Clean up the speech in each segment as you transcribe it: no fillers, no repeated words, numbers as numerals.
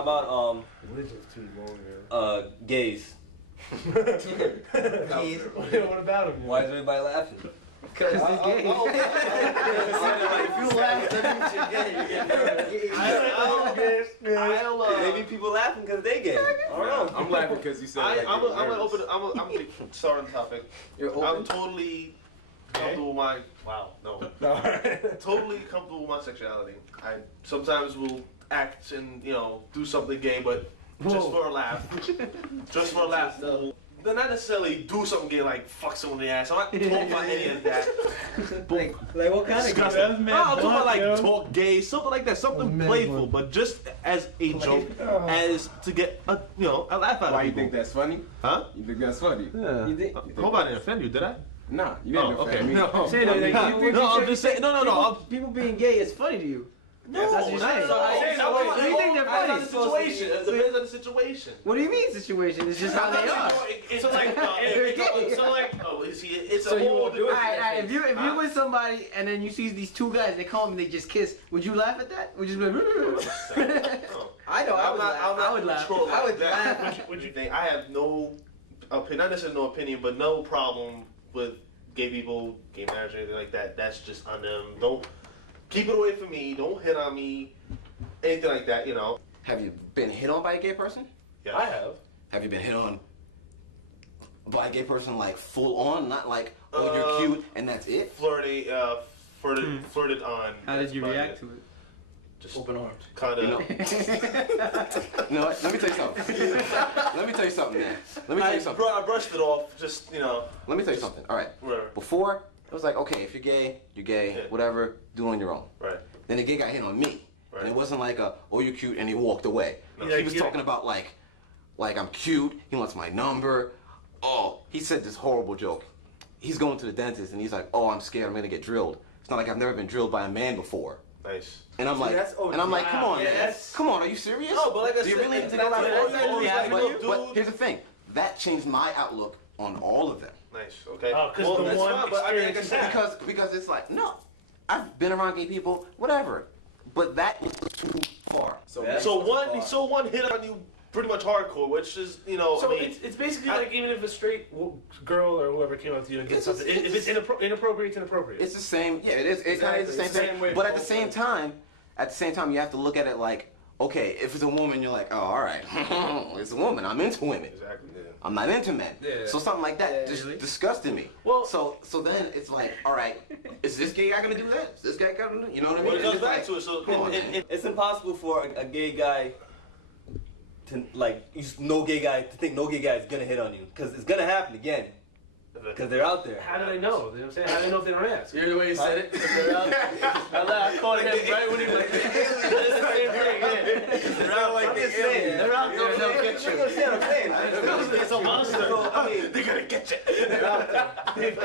How about gays? Gays. What about him? Why is everybody laughing? Because he's gay. If you laugh, that means you're gay. I don't know. Maybe people laughing because they gay. I don't know. I'm laughing because you said it. I'm gonna open. I'm gonna start on the topic. You're I'm open? totally comfortable with my. Wow, no. Totally comfortable with my sexuality. I sometimes will act and do something gay, but just for a laugh. Just for a laugh. But not necessarily do something gay like fuck someone in the ass. I'm not talking about any of that. Like what kind of Disgusting. gay? No, I'm talking about like talk gay, something like that, something playful, but just as a joke, as to get a laugh out of Why you people. think that's funny? Huh? You think that's funny? You think? Hope I didn't offend you, did I? Nah, you didn't Oh, offend okay. me. No. Say that, like, you think No, I'm you just saying. No. people being gay is funny to you. No, That's what you're saying. So you think they're funny? It depends on the situation. What do you mean situation? It's just how they are. So like, it's So a you whole won't do it. different. If you with somebody and then you see these two guys, they call them, they just kiss. Would you laugh at that? Would you just be like, I know. I would laugh. I would laugh. What you think? I have no opinion, not necessarily no opinion, but no problem with gay people, gay marriage, or anything like that. That's just on them. Don't keep it away from me. Don't hit on me. Anything like that, Have you been hit on by a gay person? Yeah. I have. Have you been hit on by a gay person like full on, not like you're cute and that's it? Flirted on. How did you that's about react it. to it? Just Open arms. kind of. You know, what? Let me tell you something. Let me tell you something, man. Let me tell you something. I brushed it off. Just Let me tell you something. All right. Whatever. Before it was like, okay, if you're gay, Yeah. whatever, do it on your own. Right. Then the gay guy hit on me. Right. And it wasn't like you're cute, and he walked away. No. He was talking about like I'm cute, he wants my number. Oh, he said this horrible joke. He's going to the dentist, and he's like, oh, I'm scared I'm gonna get drilled. It's not like I've never been drilled by a man before. Nice. And I'm like, come on, man. Come on, are you serious? No, but like I Do you said, really that's think about always it? like, But here's the thing. That changed my outlook on all of them. Nice. Okay. Oh, 'cause the that's one fine, but I mean, like I said, Because it's like, no, I've been around gay people, whatever. But that was too far. so one hit on you pretty much hardcore, which is So I mean, it's basically like even if a straight girl or whoever came up to you and did It's something, just- if it's inappropriate, it's inappropriate. It's the same. Yeah, it is. It kind of is the same thing. way But at both the same ways. time, you have to look at it like, okay, if it's a woman, you're like, oh, all right, it's a woman. I'm into women. exactly. Yeah. I'm not into men. Yeah. So something like that Yeah, just really? disgusted me. Well- so then it's like, all right, is this gay guy gonna do that? Is this guy gonna do? You know what I mean? Well, it comes It's back like, to it. So come on, man. It's impossible for a gay guy to no gay guy to think no gay guy is gonna hit on you, because it's gonna happen again, because they're out there. How do they know? You know what I'm saying? How do they know if they don't ask? You hear the way you said it? They're out there. I caught him right when he was. It's the same thing. Yeah. They're out like this. They're out there. They'll get you. You understand what I'm saying? It's a monster. So, I mean, They're gonna get you. they're out there.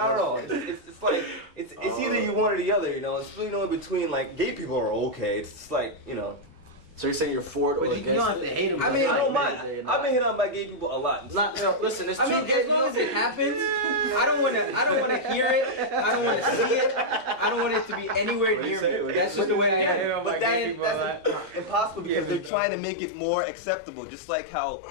I don't know. It's like it's either you one or the other. It's really no in between. Like gay people are okay. It's just like So you're saying you're for it or But you don't have to hate them. I mean, I don't mind. I've been hit on by gay people a lot. Listen, it's I mean, as long as it happens, I don't want to hear it. I don't want to see it. I don't want it to be anywhere near me. That's just the way I am. But that's impossible because they're trying to make it more acceptable. Just like how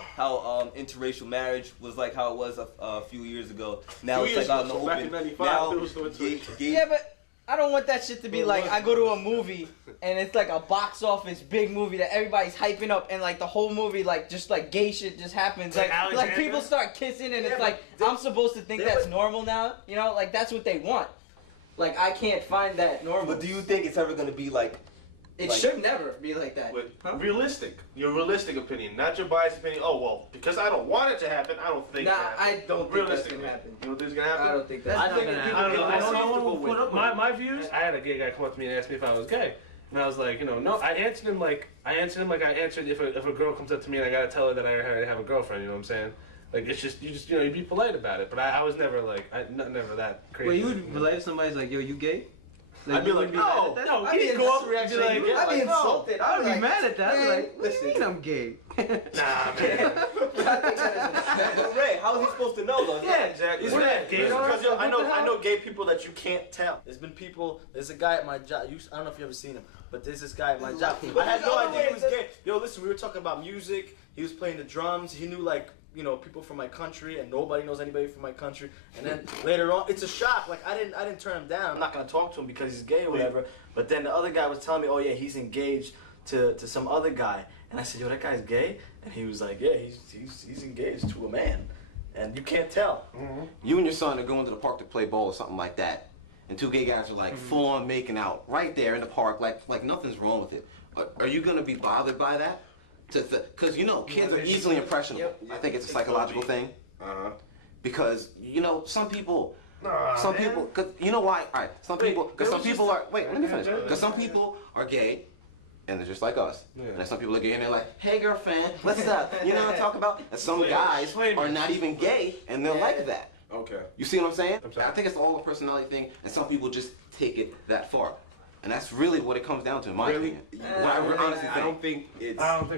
interracial marriage was like how it was a few years ago. Now it's like out in the open. Now, gay, Yeah, but I don't want that shit to be like I go to a movie and it's like a box office big movie that everybody's hyping up and like the whole movie like just like gay shit just happens Like like Alexander? people start kissing and it's like I'm supposed to think that's normal now, like that's what they want. Like I can't find that normal. But do you think it's ever gonna be like? It should never be like that. Realistic. Your realistic opinion, not your biased opinion. Oh well, because I don't want it to happen. I don't think. Nah, that I don't think that's Realistically, gonna happen. You don't think it's gonna happen? I don't think that's I not think gonna people I happen. don't know. get I don't comfortable know. with it. My views. I had a gay guy come up to me and ask me if I was gay, and I was like, no. I answered him like I answered if a girl comes up to me and I gotta tell her that I have a girlfriend. You know what I'm saying? Like it's just you be polite about it. But I was never like never that crazy. Well, you would relate if somebody's like, yo, you gay? I'd be like, no, No, I'd be he'd go up and be reaction. like, I'd be insulted. I'd I'd be be mad at that. man, Like, what do listen. you mean I'm gay? nah, man. But Ray, how is he supposed to know though? yeah, exactly. He's mad. Gay Because I know gay people that you can't tell. There's a guy at my job. I don't know if you ever seen him, but there's this guy at my job. I had no idea he was gay. Yo, listen, we were talking about music. He was playing the drums. He knew like, you know, people from my country, and nobody knows anybody from my country. And then later on, it's a shock. Like I didn't turn him down. I'm not gonna talk to him because he's gay or whatever. But then the other guy was telling me, oh yeah, he's engaged to some other guy. And I said, yo, that guy's gay? And he was like, yeah, he's engaged to a man. And you can't tell. Mm-hmm. You and your son are going to the park to play ball or something like that, and two gay guys are like full on making out right there in the park, like nothing's wrong with it. Are you gonna be bothered by that? Because you know, kids are easily impressionable. I think it's a psychological thing. Because you know, some people. People, cause you know why? All right, some people are. Wait, let me finish. Because some people are gay, and they're just like us. And then some people are gay, and they're like, "Hey, girlfriend, what's up?" You know what I'm talking about? And some guys are not even gay, and they're like that. Okay. You see what I'm saying? I think it's all a personality thing, and some people just take it that far. And that's really what it comes down to, in my opinion. I don't think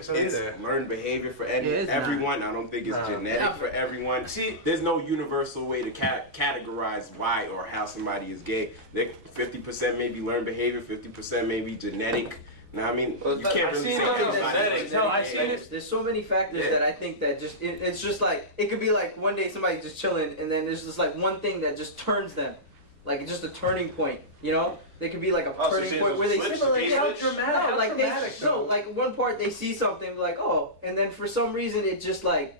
so it's either. Learned behavior for everyone. I don't think it's genetic for everyone. See, there's no universal way to categorize why or how somebody is gay. 50% maybe learned behavior, 50% maybe genetic. Now, I mean, you can't really say everybody's gay. There's so many factors that I think that just it's just like it could be like one day somebody just chilling and then there's just like one thing that just turns them, like it's just a turning point, you know? They could be like a turning point where they see like how dramatic. No, like like one part they see something like and then for some reason it just like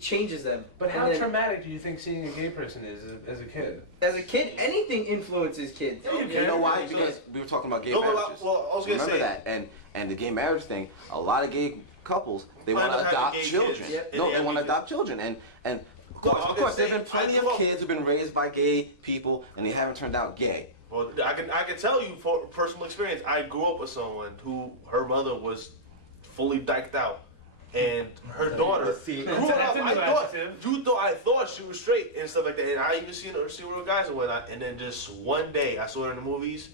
changes them. But how traumatic do you think seeing a gay person is as a kid? As a kid, anything influences kids. You know why? Because we were talking about gay marriages. Well, I was gonna Remember say that, and the gay marriage thing. A lot of gay couples they want to adopt children. No, they want to adopt children, and of course, there've been plenty of kids who've been raised by gay people, and they haven't turned out gay. Well, I can tell you for personal experience. I grew up with someone who her mother was fully dyked out, and her daughter grew up. I thought she was straight and stuff like that. And I even seen her with guys and whatnot. And then just one day, I saw her in the movies,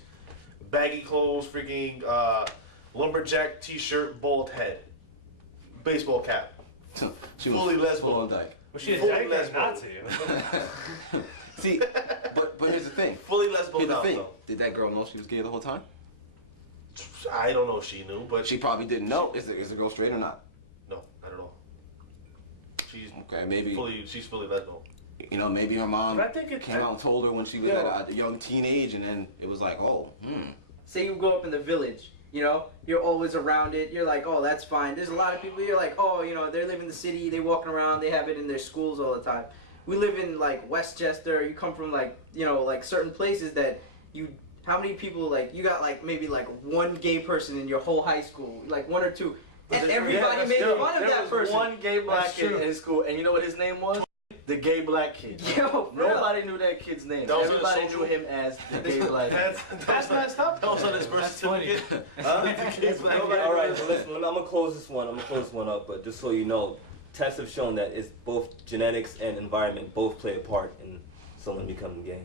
baggy clothes, freaking lumberjack T-shirt, bald head, baseball cap, She fully was lesbian. full on dyke. Was she a dyke or a Nazi? See, but here's the thing. Fully lesbian. Here's the thing. Did that girl know she was gay the whole time? I don't know if she knew, but She probably didn't know. Is the girl straight or not? no, not at all. She's Okay, maybe. she's fully lesbian. You know, maybe her mom But I think came out and told her when she was at a young teenage, and then it was like, Say you grow up in the village, you know, you're always around it. You're like, oh, that's fine. There's a lot of people. You're like, oh, you know, they live in the city. They walking around. They have it in their schools all the time. We live in like Westchester. You come from like, you know, like certain places that you. How many people like you got like maybe like one gay person in your whole high school, like one or two, and everybody made fun of that person. One gay black kid in school, and you know what his name was? The gay black kid. Yo, Nobody knew that kid's name. Everybody knew him as the gay black kid. That's messed up. That was on his birth certificate. All right, so listen, I'm gonna close this one. Up, but just so you know, tests have shown that it's both genetics and environment both play a part in someone becoming gay.